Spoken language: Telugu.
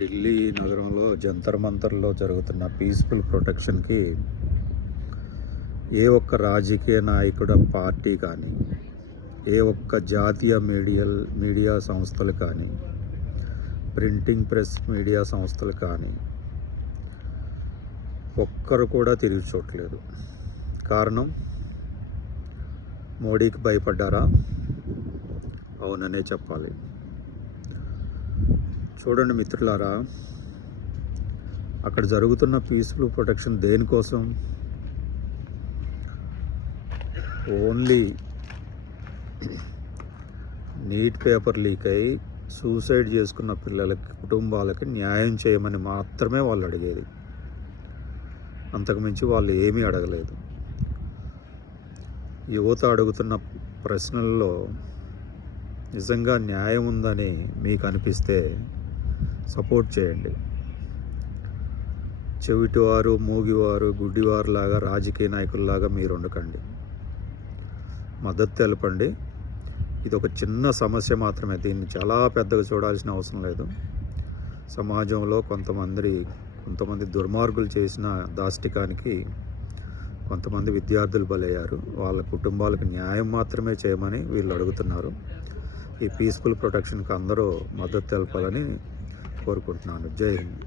ఢిల్లీ నగరంలో జంతర్ మంతర్లో జరుగుతున్న పీస్ఫుల్ ప్రొటెక్షన్కి ఏ ఒక్క రాజకీయ నాయకుడు పార్టీ కానీ, ఏ ఒక్క జాతీయ మీడియా సంస్థలు కానీ, ప్రింటింగ్ ప్రెస్ మీడియా సంస్థలు కానీ ఒక్కరు కూడా తిరిగి చూడలేదు. కారణం, మోడీకి భయపడ్డారా? అవుననే చెప్పాలి. చూడండి మిత్రులారా, అక్కడ జరుగుతున్న పీస్ఫుల్ ప్రొటెక్షన్ దేనికోసం? ఓన్లీ నీట్ పేపర్ లీక్ అయ్యి సూసైడ్ చేసుకున్న పిల్లలకి, కుటుంబాలకి న్యాయం చేయమని మాత్రమే వాళ్ళు అడిగేది. అంతకుమించి వాళ్ళు ఏమీ అడగలేదు. యువత అడుగుతున్న ప్రశ్నల్లో నిజంగా న్యాయం ఉందని మీకు అనిపిస్తే సపోర్ట్ చేయండి. చెవిటివారు, మూగివారు, గుడ్డివారులాగా, రాజకీయ నాయకుల్లాగా మీరు ఉండకండి. మద్దతు తెలపండి. ఇది ఒక చిన్న సమస్య మాత్రమే, దీన్ని చాలా పెద్దగా చూడాల్సిన అవసరం లేదు. సమాజంలో కొంతమంది దుర్మార్గులు చేసిన దాష్టికానికి కొంతమంది విద్యార్థులు బలయ్యారు. వాళ్ళ కుటుంబాలకు న్యాయం మాత్రమే చేయమని వీళ్ళు అడుగుతున్నారు. ఈ పీస్ఫుల్ ప్రొటెక్షన్కి అందరూ మద్దతు తెలపాలని కోరుకుంటున్నాను. జై హింద్.